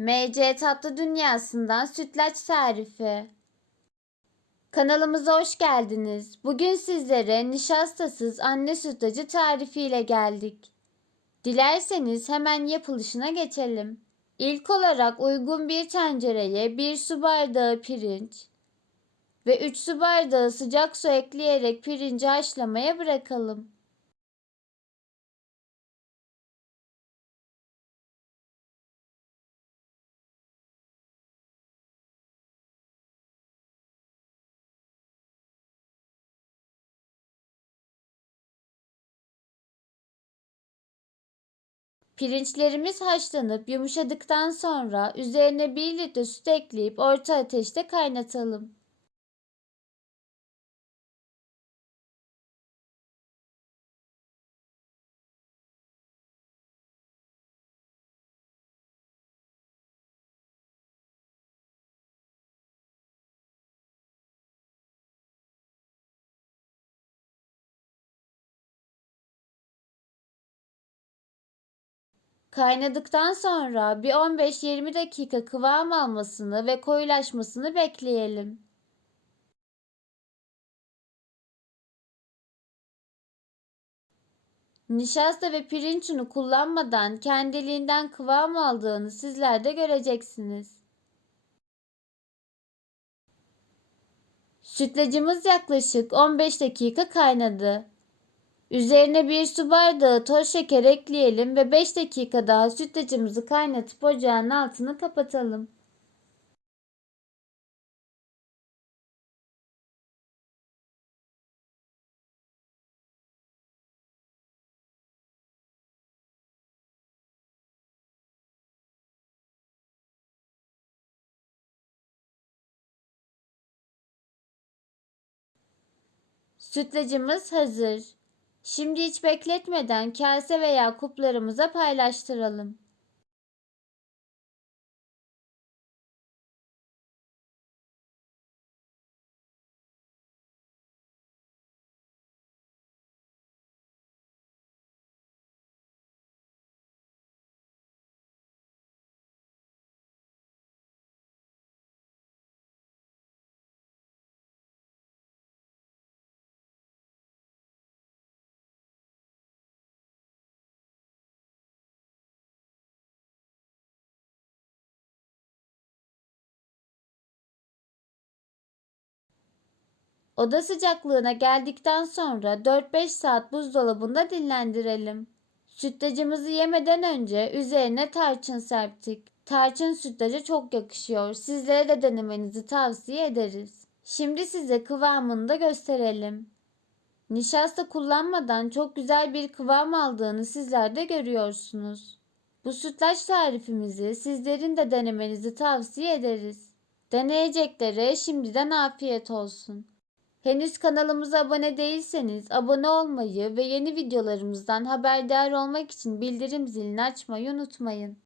MC Tatlı Dünyası'ndan sütlaç tarifi. Kanalımıza hoş geldiniz. Bugün sizlere nişastasız anne sütlacı tarifiyle geldik. Dilerseniz hemen yapılışına geçelim. İlk olarak uygun bir tencereye 1 su bardağı pirinç ve 3 su bardağı sıcak su ekleyerek pirinci haşlamaya bırakalım. Pirinçlerimiz haşlanıp yumuşadıktan sonra üzerine 1 litre süt ekleyip orta ateşte kaynatalım. Kaynadıktan sonra bir 15-20 dakika kıvam almasını ve koyulaşmasını bekleyelim. Nişasta ve pirinç unu kullanmadan kendiliğinden kıvam aldığını sizler de göreceksiniz. Sütlacımız yaklaşık 15 dakika kaynadı. Üzerine bir su bardağı toz şeker ekleyelim ve 5 dakika daha sütlacımızı kaynatıp ocağın altını kapatalım. Sütlacımız hazır. Şimdi hiç bekletmeden kase veya kuplarımıza paylaştıralım. Oda sıcaklığına geldikten sonra 4-5 saat buzdolabında dinlendirelim. Sütlacımızı yemeden önce üzerine tarçın serptik. Tarçın sütlaca çok yakışıyor. Sizlere de denemenizi tavsiye ederiz. Şimdi size kıvamını da gösterelim. Nişasta kullanmadan çok güzel bir kıvam aldığını sizler de görüyorsunuz. Bu sütlaç tarifimizi sizlerin de denemenizi tavsiye ederiz. Deneyeceklere şimdiden afiyet olsun. Henüz kanalımıza abone değilseniz abone olmayı ve yeni videolarımızdan haberdar olmak için bildirim zilini açmayı unutmayın.